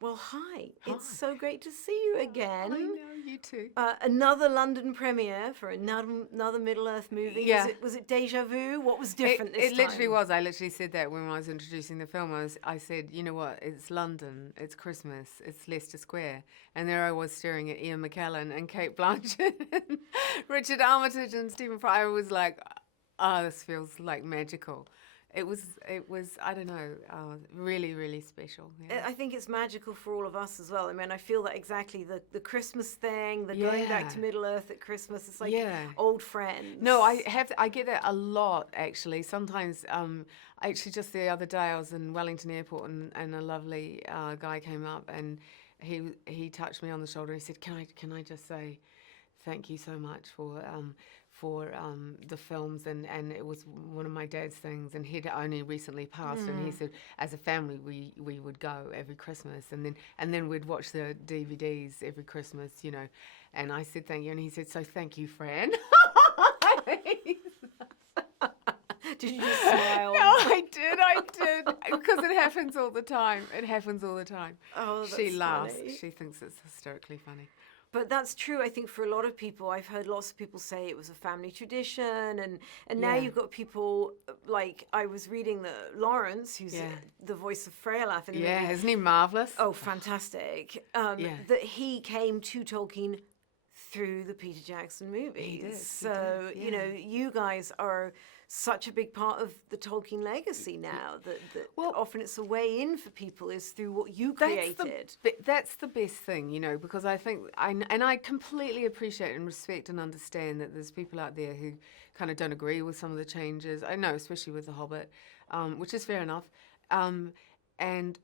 Well, hi. Hi. It's so great to see you again. I know, you too. Another London premiere for another Middle-earth movie. Yeah. Was it deja vu? What was different this It literally time? was. I literally said that when I was introducing the film. I said, you know what? It's London. It's Christmas. It's Leicester Square. And there I was staring at Ian McKellen and Kate Blanchett and Richard Armitage and Stephen Fry. I was like, oh, this feels like magical. It was. I don't know. Really, really special. Yeah. I think it's magical for all of us as well. I mean, I feel that exactly the Christmas thing, the going back to Middle Earth at Christmas. It's like old friends. No, I get that a lot actually. Sometimes, actually, just the other day I was in Wellington Airport and a lovely guy came up and he touched me on the shoulder and he said, "Can I just say thank you so much for the films and it was one of my dad's things and he'd only recently passed and he said as a family we would go every Christmas and then we'd watch the DVDs every Christmas, you know." And I said thank you and he said, "So thank you, Fran." Did you just smile? No, I did because it happens all the time. Oh, that's She laughs. funny. She thinks it's hysterically funny. But that's true, I think, for a lot of people. I've heard lots of people say it was a family tradition, and now you've got people, like, I was reading Lawrence, who's the voice of Freyalaf in the movie. Isn't he marvellous? Oh, fantastic. That he came to Tolkien through the Peter Jackson movies. He did, So, you know, you guys are such a big part of the Tolkien legacy now that often it's a way in for people is through what you created. That's the best thing, you know, because I think, I completely appreciate and respect and understand that there's people out there who kind of don't agree with some of the changes. I know, especially with The Hobbit, which is fair enough. And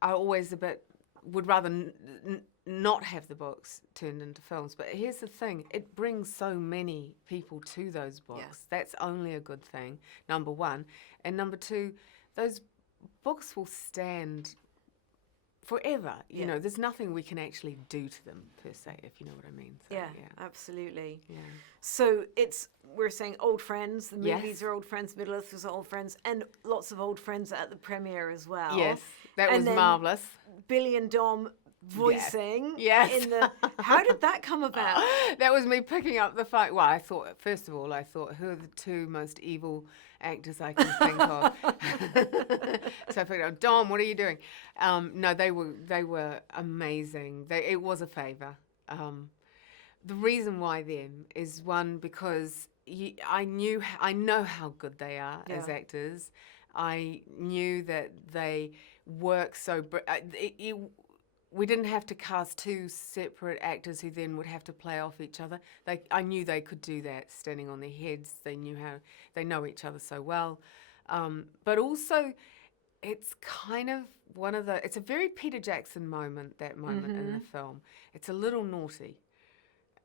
I always would rather not have the books turned into films. But here's the thing, it brings so many people to those books. Yeah. That's only a good thing, number one. And number two, those books will stand forever. You know, there's nothing we can actually do to them, per se, if you know what I mean. So, Absolutely. Yeah. So we're saying old friends, the movies are old friends, Middle-earth was old friends, and lots of old friends at the premiere as well. Yes, that was marvellous. Billy and Dom voicing Yes. how did that come about? That was me picking up the fight. Well, I thought who are the two most evil actors I can think of. So I picked up Dom. What are you doing? No, they were amazing. It was a favour. The reason why them is one because I know how good they are as actors. I knew that they work so. We didn't have to cast two separate actors who then would have to play off each other. I knew they could do that standing on their heads. They know each other so well. But also, it's kind of it's a very Peter Jackson moment, that moment in the film. It's a little naughty.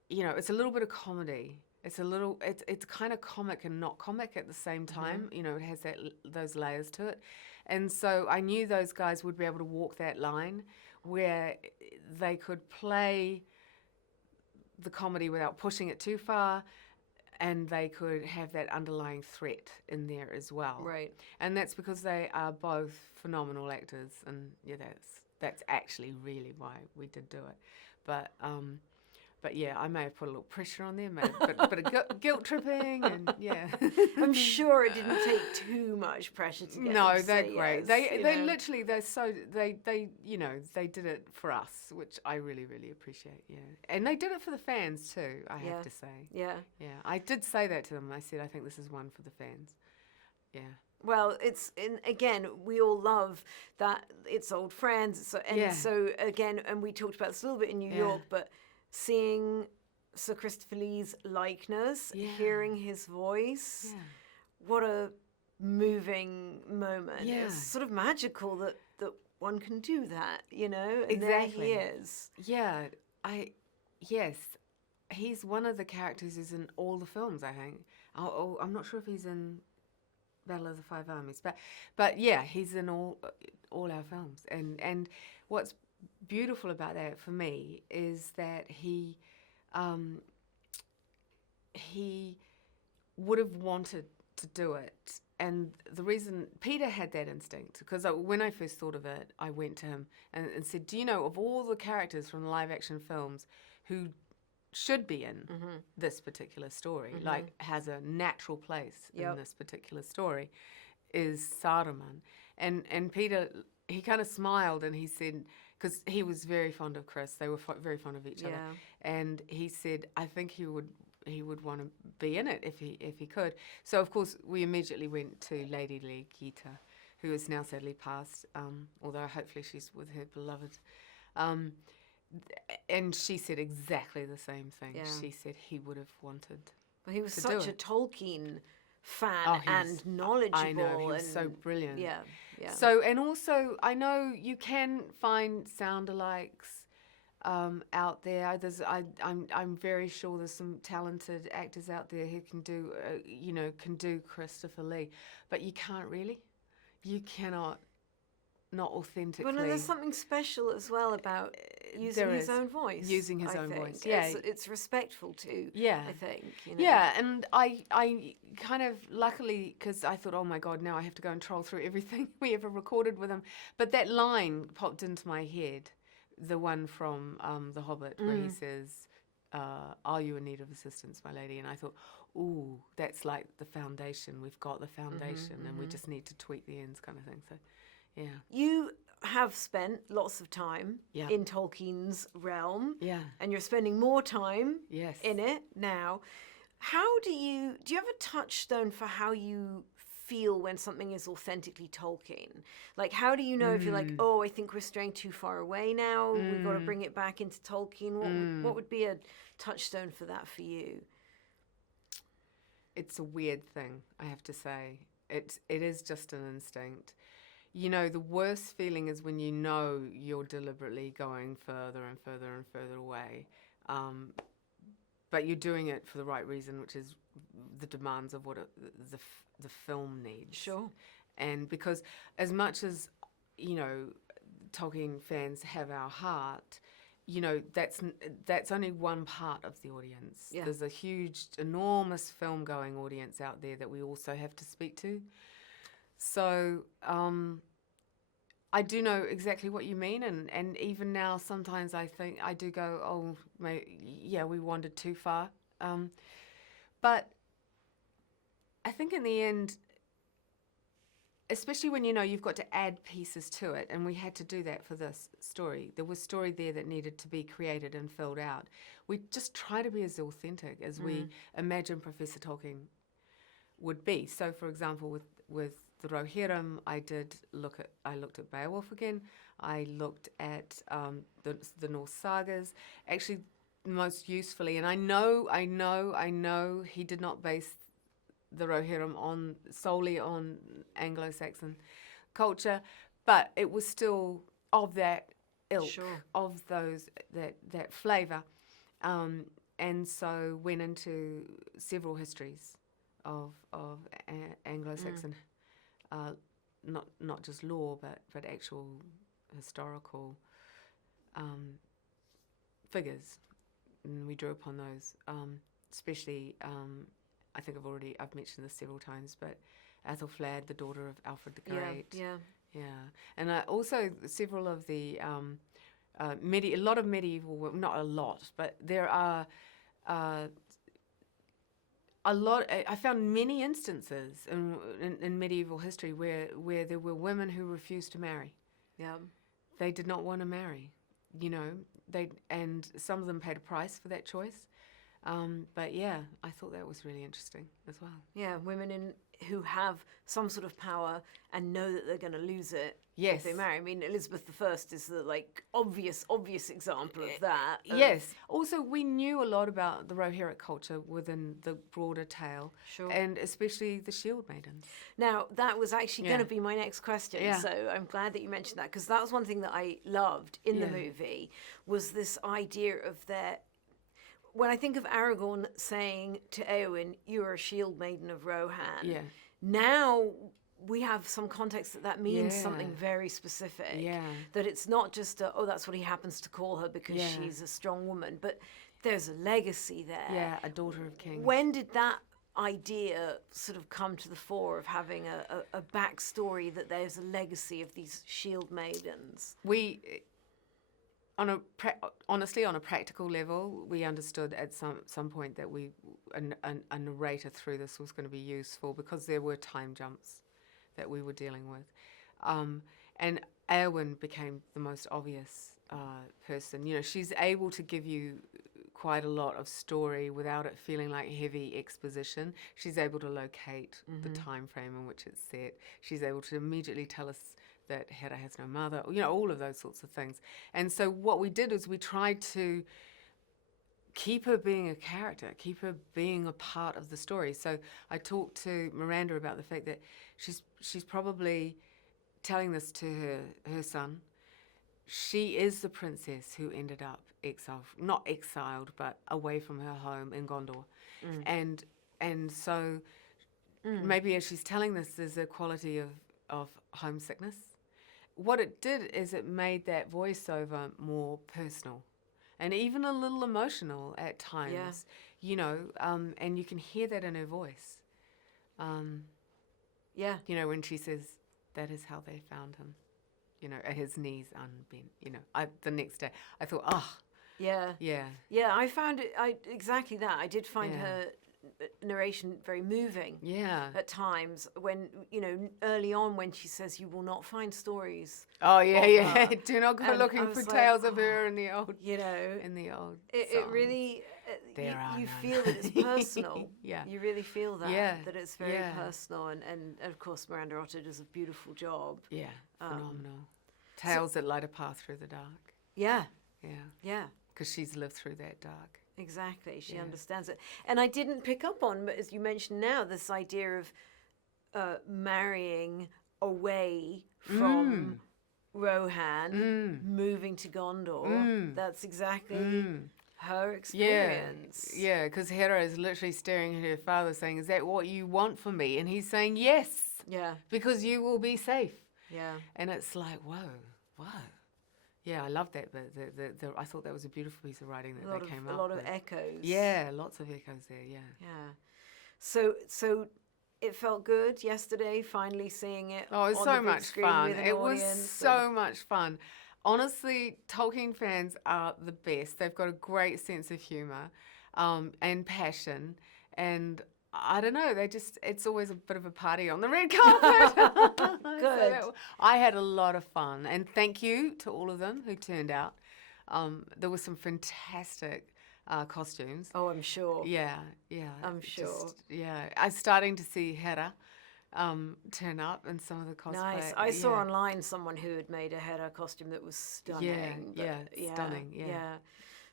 You know, it's a little bit of comedy. It's kind of comic and not comic at the same time. You know, it has those layers to it. And so I knew those guys would be able to walk that line where they could play the comedy without pushing it too far, and they could have that underlying threat in there as well. Right. And that's because they are both phenomenal actors, and that's actually really why we did do it. But yeah, I may have put a little pressure on them, but guilt tripping, and I'm sure it didn't take too much pressure to get them to they're say great. yes, They literally they did it for us, which I really, really appreciate. Yeah, and they did it for the fans too. I have to say. Yeah. I did say that to them. I said I think this is one for the fans. Yeah. Well, again, we all love that it's old friends. So again, and we talked about this a little bit in New York, but seeing Sir Christopher Lee's likeness, hearing his voice, what a moving moment. Yeah. It's sort of magical that one can do that, you know? And Exactly. there he is. Yeah, yes, he's one of the characters who's in all the films, I think. I'm not sure if he's in Battle of the Five Armies, but yeah, he's in all our films. And what's beautiful about that for me is that he would have wanted to do it. And the reason Peter had that instinct, because when I first thought of it, I went to him and said, do you know, of all the characters from live action films who should be in this particular story, like has a natural place in this particular story, is Saruman. And Peter, he kind of smiled and he said, because he was very fond of Chris, they were very fond of each other, and he said, I think he would want to be in it if he could. So of course we immediately went to Lady Legita, who is now sadly passed, although hopefully she's with her beloved. And she said exactly the same thing. Yeah. She said he would have wanted. Well, he was such a Tolkien fan and knowledgeable. I know, he was so brilliant. Yeah. So, and also, I know you can find sound-alikes out there. I'm very sure there's some talented actors out there who can do Christopher Lee, but you can't really. You cannot. Not authentically. Well, no, there's something special as well about using his own voice. Using his own voice, yeah. It's respectful too, I think. You know? Yeah, and I kind of, luckily, because I thought, oh my God, now I have to go and troll through everything we ever recorded with him. But that line popped into my head, the one from The Hobbit, where he says, are you in need of assistance, my lady? And I thought, ooh, that's like the foundation. We've got the foundation, and we just need to tweak the ends kind of thing. So. Yeah. You have spent lots of time in Tolkien's realm. Yeah. And you're spending more time in it now. How do you have a touchstone for how you feel when something is authentically Tolkien? Like, how do you know if you're like, oh, I think we're straying too far away now, we've got to bring it back into Tolkien? What would be a touchstone for that for you? It's a weird thing, I have to say. It is just an instinct. You know, the worst feeling is when you know you're deliberately going further and further and further away, but you're doing it for the right reason, which is the demands of what the film needs. Sure. And because as much as, you know, Tolkien fans have our heart, you know, that's only one part of the audience. Yeah. There's a huge, enormous film-going audience out there that we also have to speak to. So I do know exactly what you mean, and even now sometimes I think I do go, oh, we wandered too far. But I think in the end, especially when you know you've got to add pieces to it, and we had to do that for this story. There was story there that needed to be created and filled out. We just try to be as authentic as we imagine Professor Tolkien would be. So, for example, with the Rohirrim, I looked at Beowulf again. I looked at the Norse sagas. Actually, most usefully, and I know he did not base the Rohirrim solely on Anglo-Saxon culture, but it was still of that ilk, of that flavour, and so went into several histories of Anglo-Saxon. Not just law, but actual historical figures, and we drew upon those. Especially, I think I've mentioned this several times, but Athelflaed, the daughter of Alfred the Great. Yeah. And also several of the a lot of medieval, not a lot, but there are. A lot. I found many instances in medieval history where there were women who refused to marry. Yeah, they did not want to marry. You know, and some of them paid a price for that choice. But yeah, I thought that was really interesting as well. Yeah, women who have some sort of power and know that they're going to lose it if they marry. I mean, Elizabeth I is the obvious example of that. Yes. Also, we knew a lot about the Rohirrim culture within the broader tale, and especially the Shield Maidens. Now, that was actually going to be my next question. Yeah. So I'm glad that you mentioned that, because that was one thing that I loved in the movie, was this idea of their. When I think of Aragorn saying to Éowyn, "You're a shield maiden of Rohan," now we have some context that means something very specific. Yeah. That it's not just that's what he happens to call her because she's a strong woman, but there's a legacy there. Yeah, a daughter of kings. When did that idea sort of come to the fore of having a backstory, that there's a legacy of these shield maidens? Honestly, on a practical level, we understood at some point that a narrator through this was going to be useful, because there were time jumps that we were dealing with. And Eowyn became the most obvious person. You know, she's able to give you quite a lot of story without it feeling like heavy exposition. She's able to locate the time frame in which it's set. She's able to immediately tell us that Hèra has no mother, you know, all of those sorts of things. And so what we did is we tried to keep her being a character, keep her being a part of the story. So I talked to Miranda about the fact that she's probably telling this to her son. She is the princess who ended up not exiled, but away from her home in Gondor. And so maybe as she's telling this, there's a quality of homesickness. What it did is it made that voiceover more personal and even a little emotional at times, you know, and you can hear that in her voice. You know, when she says, that is how they found him, you know, at his knees unbent, you know. The next day, I thought, Yeah, I found it exactly that. I did find her narration very moving. At times, when, you know, early on when she says, "You will not find stories." Do not go looking for tales of her in the old. You know, in the old. It really. You feel that it's personal. You really feel that that it's very personal, and of course Miranda Otto does a beautiful job. Phenomenal. Tales that light a path through the dark. Yeah. Because she's lived through that dark. Exactly, she understands it. And I didn't pick up on, but as you mentioned now, this idea of marrying away from Rohan, moving to Gondor. That's exactly her experience. Yeah, because Hèra is literally staring at her father saying, "Is that what you want for me?" And he's saying, "Yes." Yeah. Because you will be safe. Yeah. And it's like, whoa. Yeah, I love that. I thought that was a beautiful piece of writing that they came up with. A lot of echoes. Yeah, lots of echoes there, yeah. So it felt good yesterday, finally seeing it. Oh, it was on so the big much screen fun. with an It was audience, so much fun. Honestly, Tolkien fans are the best. They've got a great sense of humour and passion. And I don't know, it's always a bit of a party on the red carpet. Good. So I had a lot of fun. And thank you to all of them who turned out. There were some fantastic costumes. Oh, I'm sure. Yeah. I'm sure. I'm starting to see Hèra turn up in some of the cosplay. Nice. I saw online someone who had made a Hèra costume that was stunning. Stunning. Yeah.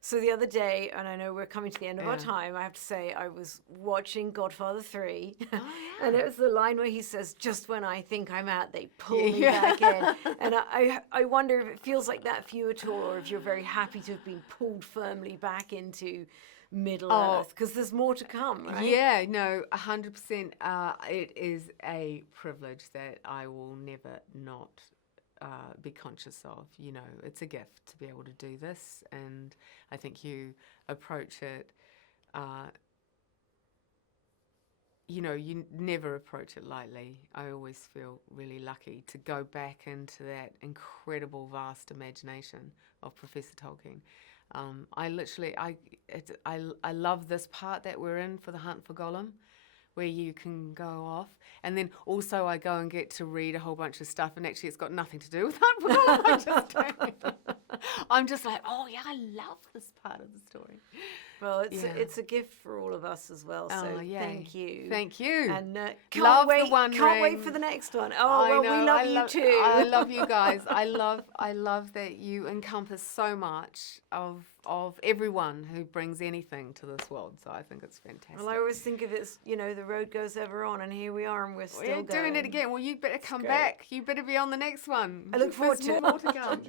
So the other day, and I know we're coming to the end of our time, I have to say I was watching Godfather 3, and it was the line where he says, "Just when I think I'm out, they pull me back in." And I wonder if it feels like that for you at all, or if you're very happy to have been pulled firmly back into Middle Earth, because there's more to come, right? Yeah, no, 100%. It is a privilege that I will never not be conscious of. You know, it's a gift to be able to do this, and I think you approach it, you know, you never approach it lightly. I always feel really lucky to go back into that incredible, vast imagination of Professor Tolkien. I love this part that we're in for The Hunt for Gollum, where you can go off. And then also I go and get to read a whole bunch of stuff, and actually it's got nothing to do with Hunt for Gollum. I'm just like, oh yeah, I love this part of the story. Well, it's a gift for all of us as well. So thank you. Thank you. And love can't TheOneRing. wait for the next one. Oh, we love you too. I love you guys. I love that you encompass so much of everyone who brings anything to this world. So I think it's fantastic. Well, I always think of it as, you know, the road goes ever on, and here we are, and we're still doing it again. Well, you better come back. You better be on the next one. I look forward to it. More to come.